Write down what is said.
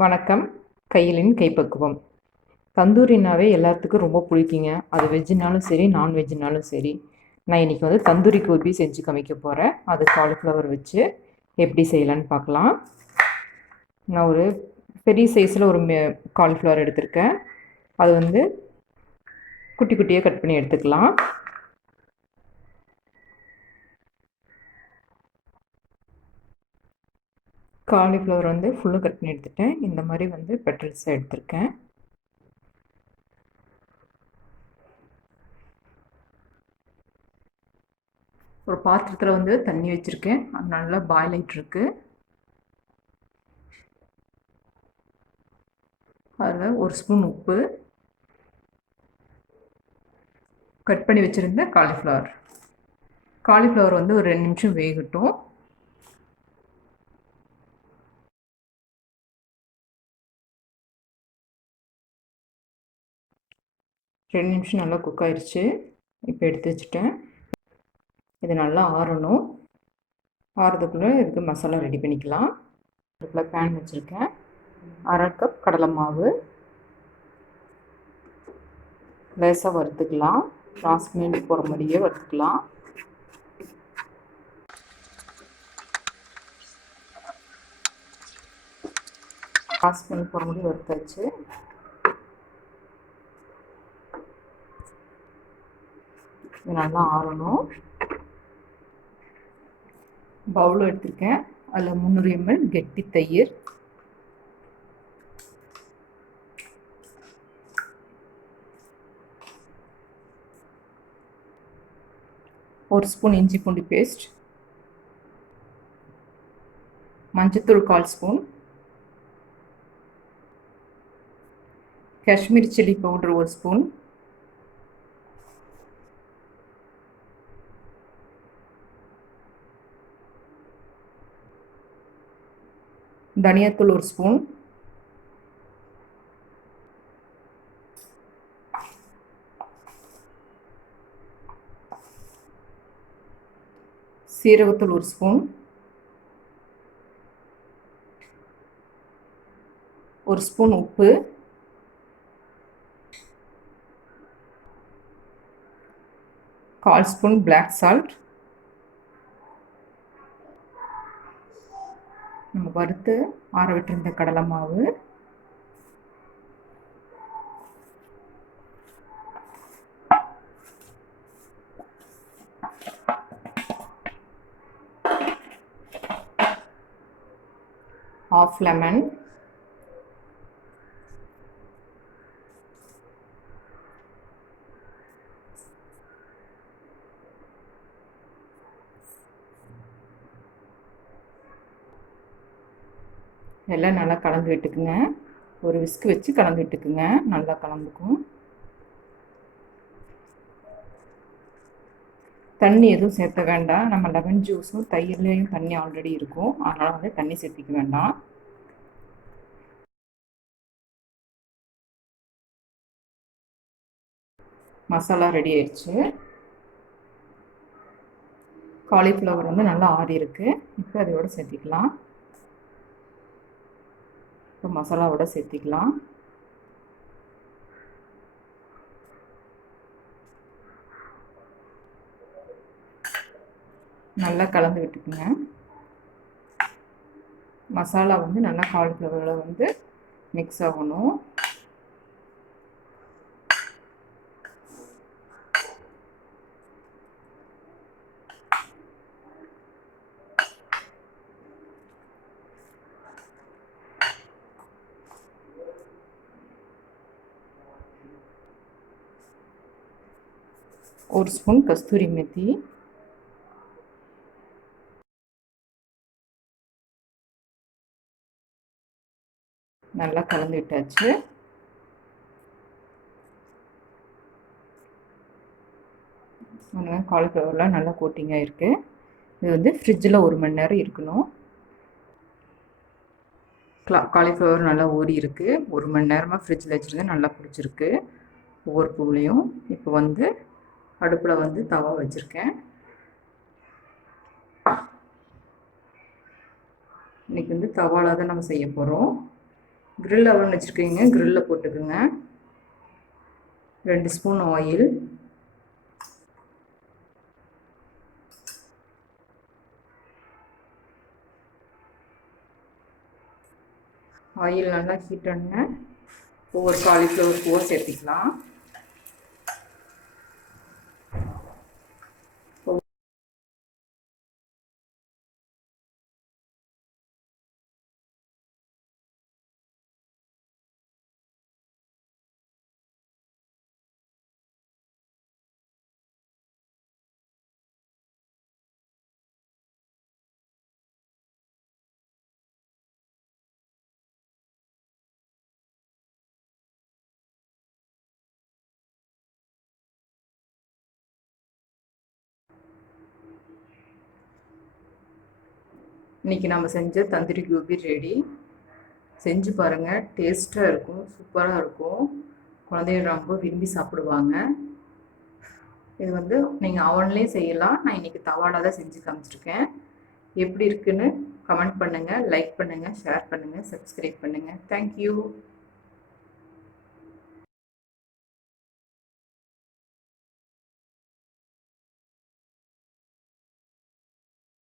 வணக்கம். கையிலின் கைப்பக்குவம். தந்தூரினாவே எல்லாத்துக்கும் ரொம்ப பிடிக்குங்க. அது வெஜ்ஜுனாலும் சரி, நான்வெஜ்ஜுனாலும் சரி. நான் இன்றைக்கி வந்து தந்தூரி கோபி செஞ்சு காமிக்க போகிறேன். அது காலிஃப்ளவர் வச்சு எப்படி செய்யலான்னு பார்க்கலாம். நான் ஒரு பெரிய சைஸில் ஒரு காலிஃப்ளவர் எடுத்திருக்கேன். அது வந்து குட்டி குட்டியாக கட் பண்ணி எடுத்துக்கலாம். காலிஃப்ளவர் வந்து ஃபுல்லாக கட் பண்ணி எடுத்துட்டேன். இந்த மாதிரி வந்து பெட்டல்ஸாக எடுத்திருக்கேன். ஒரு பாத்திரத்தில் வந்து தண்ணி வச்சுருக்கேன். அது நல்லா பாயில் ஆகிட்டுருக்கு. அதில் ஒரு ஸ்பூன் உப்பு, கட் பண்ணி வச்சுருந்த காலிஃப்ளவர் வந்து ஒரு 2 நிமிஷம் வேகட்டும். ரெண்டு நிமிஷம் நல்லா குக் ஆயிடுச்சு. இப்போ எடுத்து வச்சுட்டேன். இது நல்லா ஆறணும். ஆறதுக்குள்ளே இதுக்கு மசாலா ரெடி பண்ணிக்கலாம். அதுக்குள்ளே பேன் வச்சுருக்கேன். 1/2 கப் கடலை மாவு லேசாக வறுத்துக்கலாம். ராஸ்மெல் போகிற மாதிரியே வறுத்துக்கலாம். ராஸ்மெல் போகிற மாதிரி வறுத்தாச்சு. இது நல்லா ஆறணும். பவுல் எடுத்துருக்கேன். அதில் 300 ml கெட்டி தயிர், ஒரு ஸ்பூன் இஞ்சி பூண்டு பேஸ்ட், மஞ்சத்தூள் 1/4 spoon, Kashmiri chilli powder 1 spoon, தனியாத்தூள் 1 ஸ்பூன், சீரகத்தூள் 1 ஸ்பூன், 1 ஸ்பூன் உப்பு, கால் ஸ்பூன் பிளாக் சால்ட், நம்ம வறுத்து ஆற விட்டிருந்த கடலை மாவு, ½ லெமன், எல்லாம் நல்லா கலந்து விட்டுக்குங்க. ஒரு விஸ்க் வச்சு கலந்து விட்டுக்குங்க. நல்லா கலந்துக்கும். தண்ணி எதுவும் சேர்த்த வேண்டாம். நம்ம லெமன் ஜூஸும் தயிர்லேயும் தண்ணி ஆல்ரெடி இருக்கும். அதனால் வந்து தண்ணி சேர்த்திக்க வேண்டாம். மசாலா ரெடி ஆயிடுச்சு. காலிஃப்ளவர் வந்து நல்லா ஆறி இருக்கு. இப்போ அதோட சேர்த்திக்கலாம். இப்போ மசாலாவோட சேர்த்திக்கலாம். நல்லா கலந்து விட்டுக்குங்க. மசாலா வந்து நல்லா காலிஃப்ளவரில் வந்து மிக்ஸ் ஆகணும். ஒரு ஸ்பூன் கஸ்தூரி மெத்தி, நல்லா கலந்து விட்டாச்சு. காலிஃப்ளவர்லாம் நல்லா கோட்டிங்காக இருக்குது. இது வந்து ஃப்ரிட்ஜில் 1 மணி நேரம் இருக்கணும். காலிஃப்ளவர் நல்லா ஊறி இருக்குது. 1 மணி நேரமாக ஃப்ரிட்ஜில் வச்சுருந்தேன். நல்லா பிடிச்சிருக்கு ஒவ்வொரு பூலையும். இப்போ வந்து அடுப்பில் வந்து தவா வச்சுருக்கேன். இன்றைக்கி வந்து தவாவில் தான் நம்ம செய்ய போகிறோம். grill oven வச்சுருக்கீங்க, grill போட்டுக்குங்க. 2 ஸ்பூன் ஆயில். ஆயில் நல்லா ஹீட் ஆன ஒவ்வொரு காலிஃப்ளவர் பூவை சேர்த்திக்கலாம். இன்றைக்கி நம்ம செஞ்ச தந்தூரி கோபி ரெடி. செஞ்சு பாருங்கள், டேஸ்ட்டாக இருக்கும், சூப்பராக இருக்கும். குழந்தைங்க ரொம்ப விரும்பி சாப்பிடுவாங்க. இது வந்து நீங்கள் அவன்லேயும் செய்யலாம். நான் இன்றைக்கி தவாவில் தான் செஞ்சு காமிச்சிருக்கேன். எப்படி இருக்குன்னு கமெண்ட் பண்ணுங்கள், லைக் பண்ணுங்கள், ஷேர் பண்ணுங்கள், சப்ஸ்கிரைப் பண்ணுங்கள். தேங்க்யூ.